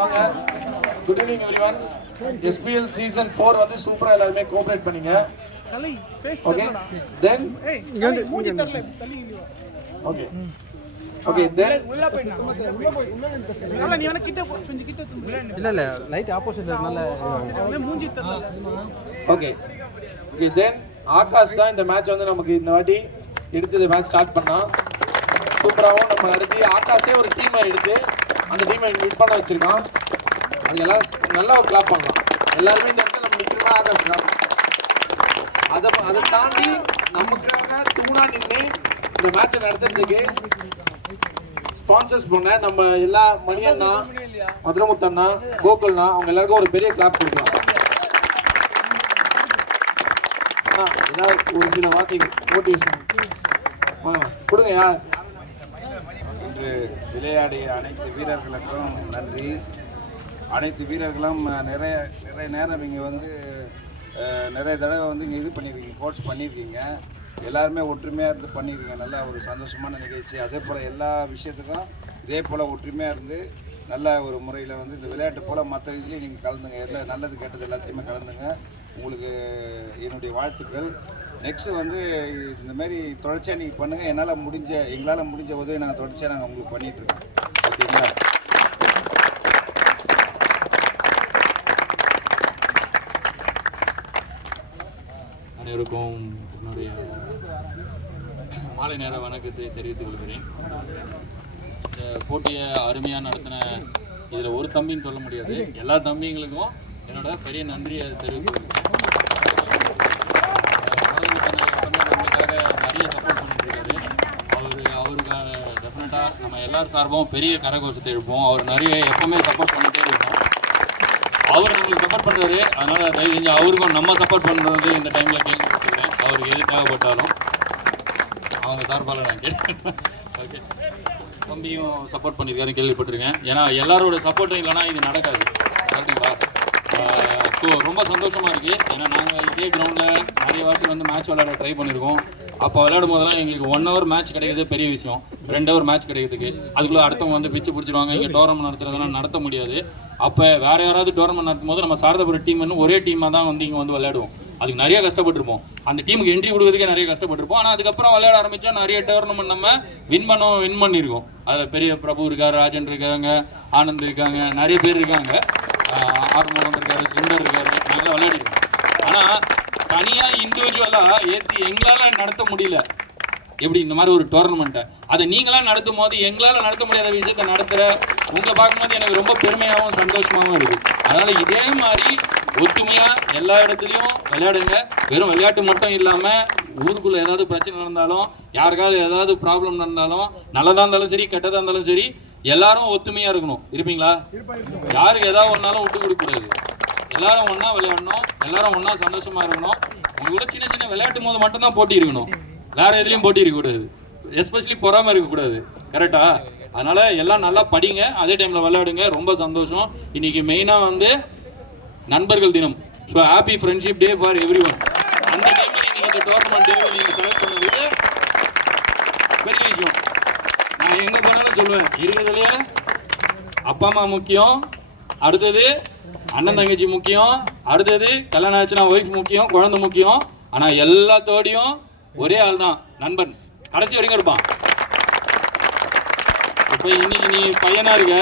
வாங்க. Good evening everyone. SPL season 4 வந்து சூப்பரா எல்லாரும் கோஆபரேட் பண்ணீங்க. Okay then okay okay then நீ வேணா கிட்ட கொஞ்சம் கிட்ட இல்ல லைட் ஆப்போசிட்னால மூஞ்சி தரல. ஓகே ஓகே தென் ஆகாஷ் தான் இந்த மேட்ச் வந்து நமக்கு இந்த வாட்டி எடுத்து இந்த மேட்ச் ஸ்டார்ட் பண்ணா. சூப்பராகவும் நம்ம நடத்தி ஆகாஷே ஒரு டீமை எடுத்து அந்த டீமை வின் பண்ண வச்சிருக்கான். அது எல்லாம் நல்லா ஒரு கிளாப் பண்ணலாம். எல்லாருமே இந்த இடத்துல நம்ம நிற்கிறோம்னா ஆகாஷ் கிளாப். அதை தாண்டி நமக்காக தூணா நின்று இந்த மேட்சை நடத்துறதுக்கு ஸ்பான்சர்ஸ் பண்ண நம்ம எல்லா மணியண்ணா, மதுரமுத்தண்ணா, கோகுல்ண்ணா அவங்க எல்லாருக்கும் ஒரு பெரிய கிளாப் கொடுக்கலாம். ஏதாவது ஒரு சில வார்த்தைகள் மோட்டிவேஷன் கொடுங்க. யார் இன்று விளையாடிய அனைத்து வீரர்களுக்கும் நன்றி. அனைத்து வீரர்களும் நிறைய நேரம் இங்கே வந்து நிறைய தடவை வந்து இங்கே இது பண்ணியிருக்கீங்க, ஃபோர்ஸ் பண்ணியிருக்கீங்க. எல்லாருமே ஒற்றுமையாக இருந்து பண்ணியிருக்கீங்க. நல்ல ஒரு சந்தோஷமான நிகழ்ச்சி. அதே போல் எல்லா விஷயத்துக்கும் இதே போல் ஒற்றுமையாக இருந்து நல்ல ஒரு முறையில் வந்து இந்த விளையாட்டு போல் மற்ற இதுலேயும் நீங்கள் கலந்துங்க. எல்லாம் நல்லது கெட்டது எல்லாத்தையுமே கலந்துங்க. உங்களுக்கு என்னுடைய வாழ்த்துக்கள். நெக்ஸ்ட்டு வந்து இந்தமாரி தொடர்ச்சியாக நீங்கள் பண்ணுங்கள். எங்களால் முடிஞ்ச உதவி நாங்கள் தொடர்ச்சியாக நாங்கள் உங்களுக்கு பண்ணிகிட்ருக்கோம். ஓகேங்களா? அனைவருக்கும் என்னுடைய மாலை நேர வணக்கத்தை தெரிவித்துக் கொள்கிறேன். இந்த போட்டியை அருமையாக நடத்தின இதில் ஒரு தம்பின்னு சொல்ல முடியாது, எல்லா தம்பிங்களுக்கும் என்னோட பெரிய நன்றியை தெரிவித்துக் கொள்கிறேன். நம்மளுக்காக நிறைய சப்போர்ட் பண்ணிட்டுருக்காரு. அவருக்காக டெஃபினட்டாக நம்ம எல்லார் சார்பும் பெரிய கரகோஷத்தை எழுப்போம். அவர் நிறைய எப்போவுமே சப்போர்ட் பண்ணிகிட்டே இருக்கோம். அவர் நம்மளுக்கு சப்போர்ட் பண்ணுறாரு. அதனால் தயவு செஞ்சு அவருக்கும் நம்ம சப்போர்ட் பண்ணுறது இந்த டைமில் கேள்விப்பட்டிருக்கேன். அவருக்கு எது தேவைப்பட்டாலும் அவங்க சார்பால் நான் கேட்டேன். ஓகே, தம்பியும் சப்போர்ட் பண்ணியிருக்காரு கேள்விப்பட்டிருக்கேன். ஏன்னா எல்லாரோட சப்போர்ட்டும் இல்லைனா இது நடக்காது. கரெக்டுங்களா? ஸோ ரொம்ப சந்தோஷமாக இருக்குது. ஏன்னா நாங்கள் இதே கிரவுண்டில் நிறைய வாட்டி வந்து மேட்ச் விளையாட ட்ரை பண்ணியிருக்கோம். அப்போ விளையாடும் போதெல்லாம் எங்களுக்கு 1 hour மேட்ச் கிடைக்கிறது பெரிய விஷயம். 2 hour மேட்ச் கிடைக்கிறதுக்கு அதுக்குள்ளே அடுத்தவங்க வந்து பிச்சு பிடிச்சிடுவாங்க. இங்கே டோர்னமெண்ட் நடத்துறதெல்லாம் நடத்த முடியாது. அப்போ வேறு யாராவது டோர்னமெண்ட் நடத்தும் போது நம்ம சாரதாபுரம் டீம் வந்து ஒரே டீமாக தான் வந்து இங்கே வந்து விளையாடுவோம். அதுக்கு நிறைய கஷ்டப்பட்டுருப்போம். அந்த டீமுக்கு என்ட்ரி கொடுக்கறதுக்கே நிறைய கஷ்டப்பட்டிருப்போம். ஆனால் அதுக்கப்புறம் விளையாட ஆரம்பித்தா நிறைய டோர்னமெண்ட் நம்ம வின் பண்ணியிருக்கோம். அதில் பெரிய பிரபு இருக்கார், ராஜன் இருக்காங்க, ஆனந்த் இருக்காங்க, நிறைய பேர் இருக்காங்க, ஆர்மோகன் இருக்காரு, சுந்தர் இருக்காரு, நல்லா விளையாடிருக்கோம். ஆனால் தனியாக இண்டிவிஜுவலாக ஏற்றி எங்களால் நடத்த முடியல. எப்படி இந்த மாதிரி ஒரு டோர்னமெண்ட்டை அதை நீங்களாம் நடத்தும் போது எங்களால் நடத்த முடியாத விஷயத்தை நடத்துகிற உங்களை பார்க்கும்போது எனக்கு ரொம்ப பெருமையாகவும் சந்தோஷமாகவும் இருக்குது. அதனால் இதே மாதிரி ஒற்றுமையாக எல்லா இடத்துலையும் விளையாடுங்க. வெறும் விளையாட்டு மட்டும் இல்லாமல் ஊருக்குள்ளே ஏதாவது பிரச்சனை நடந்தாலும், யாருக்காவது ஏதாவது ப்ராப்ளம் நடந்தாலும், நல்லதாக இருந்தாலும் சரி கெட்டதாக இருந்தாலும் சரி, எல்லாரும் ஒத்துமையாக இருக்கணும். இருப்பீங்களா? யாருக்கு ஏதாவது ஒன்றாலும் விட்டு கொடுக்கக்கூடாது. எல்லாரும் ஒன்றா விளையாடணும், எல்லாரும் ஒன்றா சந்தோஷமாக இருக்கணும். உங்களோட சின்ன சின்ன விளையாட்டும் போது மட்டும்தான் போட்டி இருக்கணும், வேறு எதுலேயும் போட்டி இருக்கக்கூடாது. எஸ்பெஷலி பொறாமல் இருக்கக்கூடாது. கரெக்டா? அதனால் எல்லாம் நல்லா படிங்க, அதே டைமில் விளையாடுங்க. ரொம்ப சந்தோஷம். இன்றைக்கி மெயினாக வந்து நண்பர்கள் தினம். So happy friendship day for every one. அந்த டைமில் இன்றைக்கி இந்த டோர்னமெண்ட் டே நீங்கள் செலக்ட் பண்ணதுக்கு பெரிய விஷயம். நான் எங்கே போனாலும் சொல்லுவேன், இருக்கிறதுலையே அப்பா அம்மா முக்கியம், அடுத்தது அண்ணன் தங்கச்சி முக்கியம், அடுத்தது கல்யாணம் ஆச்சுன்னா ஒய்ஃப் முக்கியம், குழந்தை முக்கியம். ஆனால் எல்லாத்தோடையும் ஒரே ஆள் தான் நண்பன், கடைசி வரைக்கும் இருப்பான். இப்போ இன்னைக்கு நீ பையனாக இருக்க,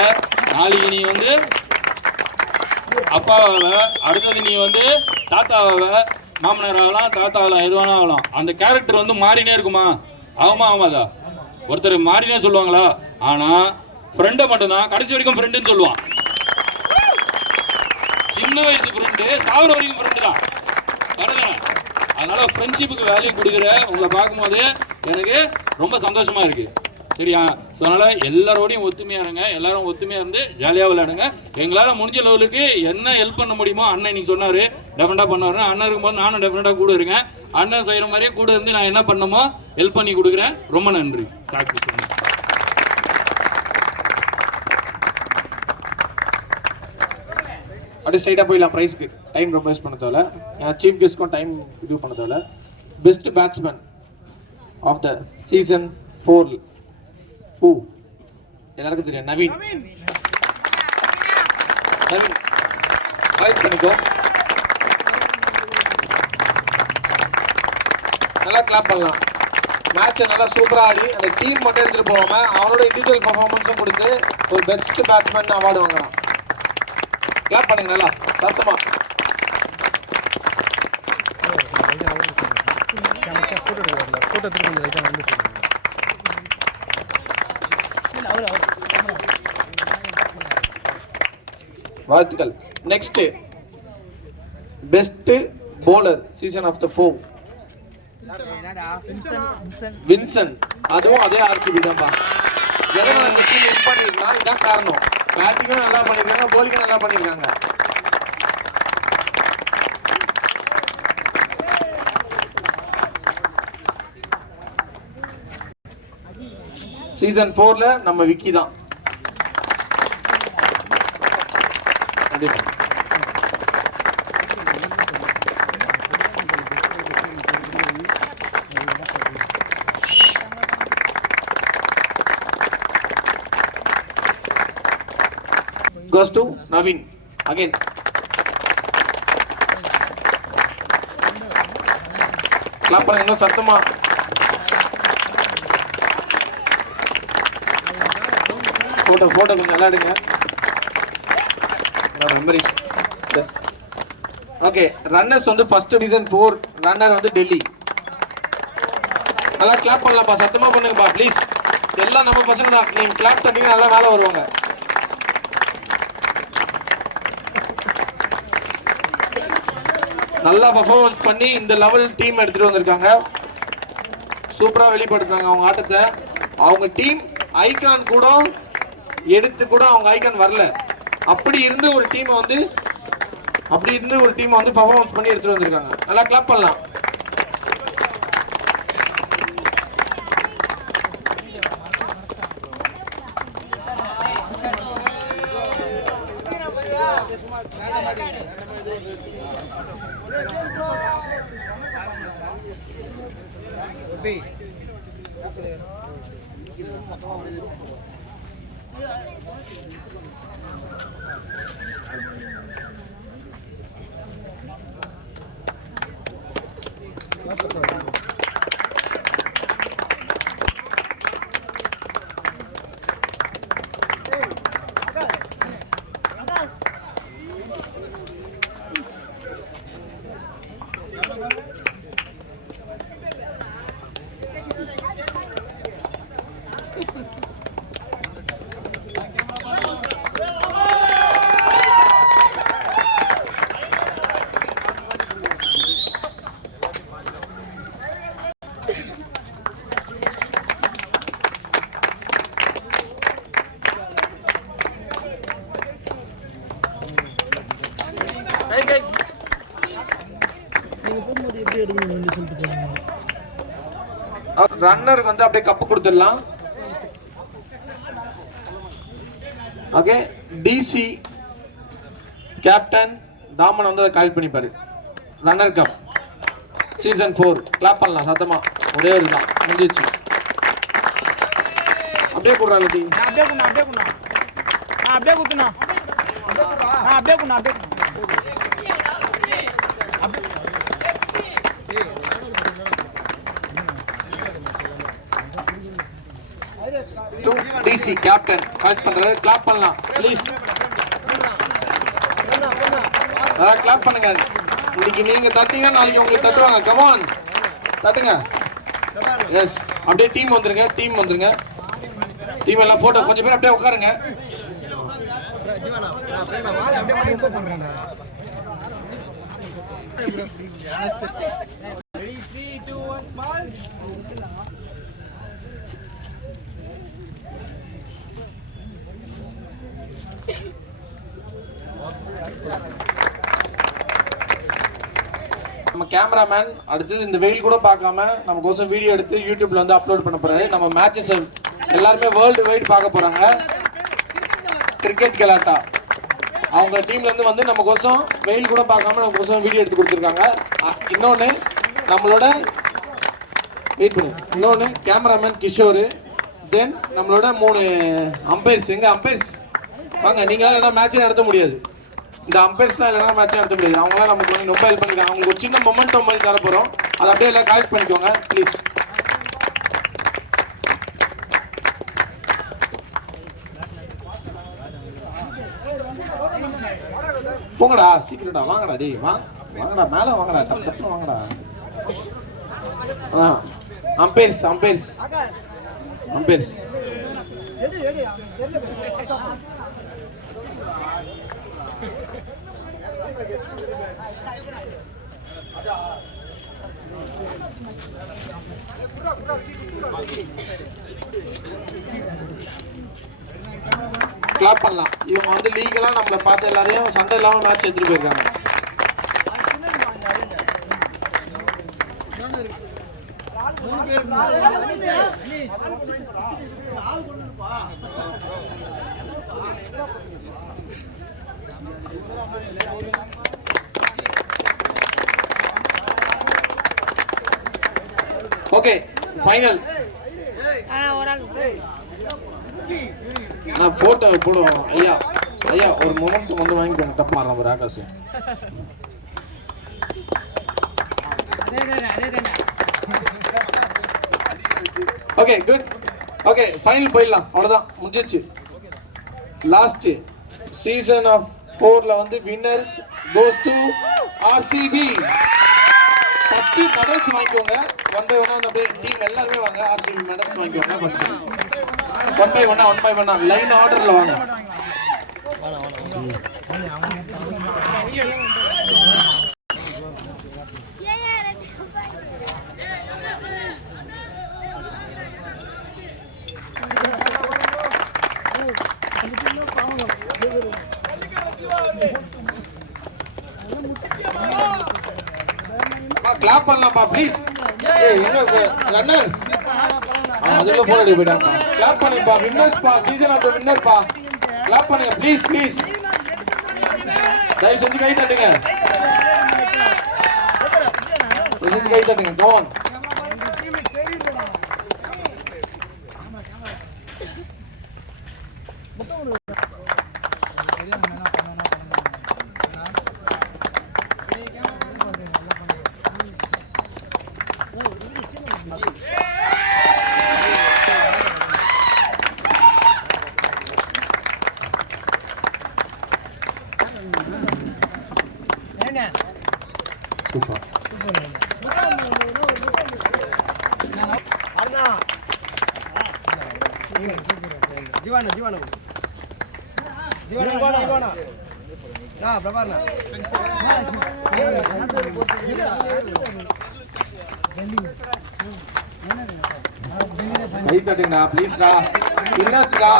நாளைக்கு நீ வந்து அப்பாவாக, அடுத்தது நீ வந்து தாத்தாவாக, மாமனார் ஆகலாம், தாத்தா ஆகலாம், எதுவானா ஆகலாம். அந்த கேரக்டர் வந்து மாறினே இருக்குமா? ஆகாதா? ஒருத்தர் மாறினே சொல்லுவாங்களா? ஆனால் ஃப்ரெண்டை மட்டும்தான் கடைசி வரைக்கும் ஃப்ரெண்டுன்னு சொல்லுவான். சின்ன வயசு ஃப்ரெண்டு சாவர வரைக்கும் ஃப்ரெண்டு தான். கரெக்டான? அதனால ஃப்ரெண்ட்ஷிப்புக்கு வேல்யூ கொடுக்குற உங்களை பார்க்கும்போது எனக்கு ரொம்ப சந்தோஷமா இருக்கு. சரியா? ஸோ அதனால் எல்லாரோடையும் ஒத்துமையாக இருங்க. எல்லாரும் ஒத்துமையாக இருந்து ஜாலியாக விளையாடுங்க. எங்களால் முடிஞ்ச லெவலுக்கு என்ன ஹெல்ப் பண்ண முடியுமோ அண்ணன் இன்னைக்கு சொன்னார், டெஃபினட்டாக பண்ணுவார். அண்ணன் இருக்கும்போது நானும் டெஃபினட்டாக கூட இருக்கேன். அண்ணன் செய்கிற மாதிரியே கூட இருந்து நான் என்ன பண்ணணுமோ ஹெல்ப் பண்ணி கொடுக்குறேன். ரொம்ப நன்றி. அப்படியே ஸ்ட்ரைட்டாக போயிடலாம் ப்ரைஸ்க்கு. டைம் ரொம்ப யூஸ் பண்ண தேவை. சீஃப் கெஸ்ட்க்கும் டைம் இது பண்ண தேவை. Best batsman of the season 4 எல்லாருக்கும் தெரியும், நவீன். நவீன் ஃபைட் பண்ணிக்கோ. நல்லா கிளாப் பண்ணலாம். மேட்சை நல்லா சூப்பராக ஆடி அந்த டீம் மட்டும் எடுத்துகிட்டு போகாமல் அவனோட இண்டிவிஜுவல் பர்ஃபார்மன்ஸும் கொடுத்து ஒரு பெஸ்ட் பேட்ஸ்மேன் அவார்டு வாங்குறான். கிளாப் பண்ணுங்க நல்லா சத்தமா. ஃபோட்டோ எடுத்து கொஞ்சம் லைட்டாக வந்துட்டு வாழ்த்துக்கள். Next best bowler season of the 4 வின்சன். அதுவும் அதே ஆர்சிபி தான்ப்பா. எதனால இந்த டீம் வின் பண்ணிருக்கா? இதான் காரணம். பேட்டிங்கும் நல்லா பண்ணிருக்காங்க, போலிங்கும் நல்லா பண்ணிருக்காங்க. சீசன் 4ல நம்ம விக்கி தான். Goes to Naveen again. Clap பண்ணுங்க இன்னும் சத்தமா. போட்டோ கொஞ்சம் நல்லா எடுங்க. மெமரிஸ். எஸ். ஓகே, ரன்னர்ஸ் வந்து ஃபர்ஸ்ட் சீசன் 4 ரன்னர் வந்து டெல்லி. நல்லா கிளாப் பண்ணலாம்ப்பா, சத்தமா பண்ணுங்கப்பா ப்ளீஸ். எல்லாம் நம்ம பசங்க தான். நீங்க கிளாப் தட்டிங்கன்னா நல்லா வேலை வருவாங்க. நல்லா பர்ஃபார்மன்ஸ் பண்ணி இந்த லெவல் டீம் எடுத்துட்டு வந்திருக்காங்க. சூப்பரா வெளிப்படுத்துறாங்க அவங்க ஆட்டத்தை. அவங்க டீம் ஐகான் கூட எடுத்து கூட அவங்க ஐகான் வரல. அப்படி இருந்து ஒரு டீம் வந்து பர்ஃபார்மன்ஸ் பண்ணி எடுத்துட்டு வந்திருக்காங்க. நல்லா கிளாப் பண்ணலாம். ரன்னருக்கு வந்து அப்படியே கப்பு கொடுத்துடலாம். ஓகே, டிசி கேப்டன் தாமன் வந்து அதை கால் பண்ணிப்பாரு. ரன்னர் கப் சீசன் 4 கிளாப் பண்ணலாம் சத்தமா. ஒரே ஒரு தான் முடிஞ்சிச்சு. அப்படியே கொடுறா லதி. அப்படியே குத்துனா. டு டிசி கேப்டன் கால் பண்றாரு. கிளாப் பண்ணலாம் ப்ளீஸ். கிளாப் பண்ணுங்க. இன்னைக்கு நீங்க தட்டிங்கன்னா நாளைக்கு உங்களுக்கு தட்டுவாங்க. கம் ஆன் தட்டுங்க. எஸ், அப்படியே டீம் வந்துருங்க. டீம் எல்லாம் போட்டோ. கொஞ்சம் பேர் அப்படியே உட்காருங்க. நம்ம கேமராமேன் அடுத்தது இந்த வெயில் கூட பார்க்காம நமக்கோசம் வீடியோ எடுத்து யூடியூப்ல வந்து அப்லோட் பண்ண போறாரு. நம்ம மேட்சஸ் எல்லாருமே வேர்ல்டு வைட் பார்க்க போறாங்க. கிரிக்கெட் கலாட்டா அவங்க டீம்ல இருந்து வந்து நமக்கோசம் வெயில் கூட பார்க்காம நமக்கோசம் வீடியோ எடுத்து கொடுத்துருக்காங்க. இன்னொன்று நம்மளோட வெயிட் பண்ணு. இன்னொன்று கேமராமேன் கிஷோர். தென் நம்மளோட 3 அம்பையர்ஸ். எங்க அம்பையர்ஸ் வாங்க. நீங்களால என்ன மேட்சே நடத்த முடியாது. இந்த அம்பையர்ஸ்லாம் இல்லைனா மேட்ச் நடத்த முடியாது. அவங்களாம் நமக்கு வந்து ரொம்ப ஹெல்ப் பண்ணிருக்காங்க. அவங்களுக்கு ஒரு சின்ன மொமெண்டம் மாதிரி தர போகிறோம். அதை அப்படியே எல்லாம் கலெக்ட் பண்ணிக்கோங்க ப்ளீஸ். போங்கடா சீக்கிரடா, வாங்கடா டேய், வாங்கடா மேலே வாங்கடா, டப்புன்னு வாங்கடா. அம்பையர்ஸ் அம்பையர்ஸ் அம்பையர்ஸ் கிளாப் பண்ணலாம். இவங்க வந்து லீகலாக நம்மளை பார்த்து எல்லாரையும் சண்டை இல்லாமல் மேட்ச் எடுத்துட்டு போயிருக்காங்க. Okay final. நான் போட்டோ போடுவோம். ஐயா ஐயா ஒரு மொமெண்ட் வந்து வாங்கிக்கோங்க. டப்பு மாறுறோம் ஒரு Akash. Okay good. Okay final போயிடலாம். அவ்வளோதான், முடிஞ்சிச்சு. லாஸ்ட் சீசன் ஆஃப் 4ல வந்து winners goes to RCB. First medals வாங்கிக்கோங்க. 1 by 1 அப்படியே டீம் எல்லாருமே வாங்க. ஆர்சிபி மெடல்ஸ் வாங்கிக்கோங்க ஃபர்ஸ்ட். 1 by 1 லைன் ஆர்டர்ல வாங்க. கிளாப் பண்ணலாம்ப்பா ப்ளீஸ். எங்க ரன்னர்ஸ் அதுக்குள்ள போன் அடி போயிட்டாங்க. கிளாப் பண்ணுங்கப்பா. வின்னர்ஸ் பா, சீசன் ஆஃப் தி வின்னர் பா. கிளாப் பண்ணுங்க ப்ளீஸ் ப்ளீஸ். தயவு செஞ்சு கை தட்டுங்க. தயவு செஞ்சு கை தட்டுங்க. Go on. சூப்பர். கை தட்டுங்கடா ப்ளீஸ்டா. வின்னர்ஸ்டா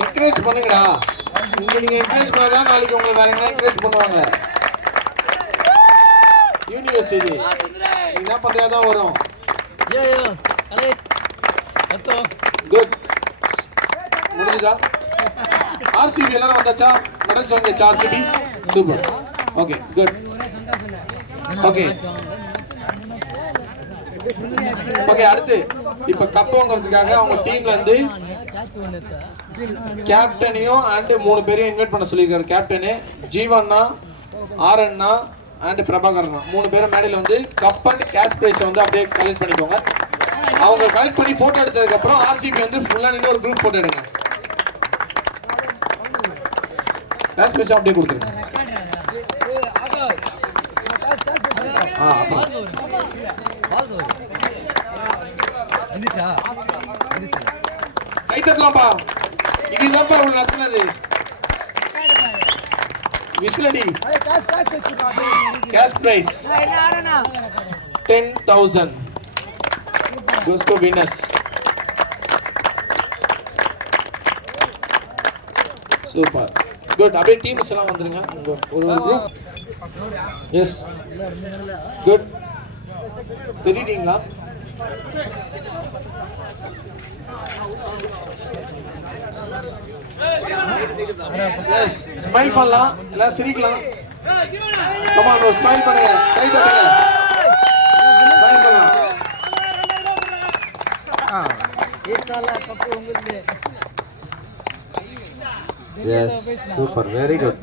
என்கரேஜ் பண்ணுங்கடா. இங்க நீங்க என்கரேஜ் பண்ணாதான் நாளைக்கு உங்களுக்கு வேற என்ன என்கரேஜ் பண்ணுவாங்க. யூனிவர்ஸ் இது நீ என்ன பண்றதா வரும். குட். முடிஞ்சதா? ஆர்சிபி எல்லாரும் வந்தாச்சா? மெடல்ஸ் வாங்கியாச்சா RCB? Super. Okay good. Okay okay அடுத்து இப்ப கப் வாங்குறதுக்காக அவங்க டீம்ல இருந்து கேப்டனையும் அண்ட் 3 பேரையும் இன்வைட் பண்ண சொல்லியிருக்காரு. கேப்டனு ஜீவண்ணா, ஆரண்ணா அண்ட் பிரபாகரண்ணா 3 பேரும் மேடையில் வந்து கப் அண்ட் கேஷ் பிரைஸ் வந்து அப்படியே கலெக்ட் பண்ணிக்கோங்க. அவங்க கலெக்ட் பண்ணி போட்டோ எடுத்ததுக்கு அப்புறம் ஆர்சிபி வந்து ஃபுல்லா நின்று ஒரு குரூப் போட்டோ எடுங்க. கேஷ் பிரைஸ் அப்படியே கொடுத்துருங்க. கை தட்டலாம்ப்பா. இதுதான்ப்பா இவ்வளவு நடத்துனது. விசிலடி. Cash prize 10,000 goes to winners. Super good. அப்படியே டீம்ஸ் எல்லாம் வந்துருங்க. ஒரு குரூப். Yes good. தெரியுறீங்களா? எஸ் ஸ்மைல் பண்ணலாம். எல்லாம் சிரிக்கலாம். கமா ஒரு ஸ்மைல் பண்ணுங்க. கை தட்டுங்க. ஸ்மைல் பண்ணலாம். ये साला पप्पू उंगली எஸ் சூப்பர் வெரி குட்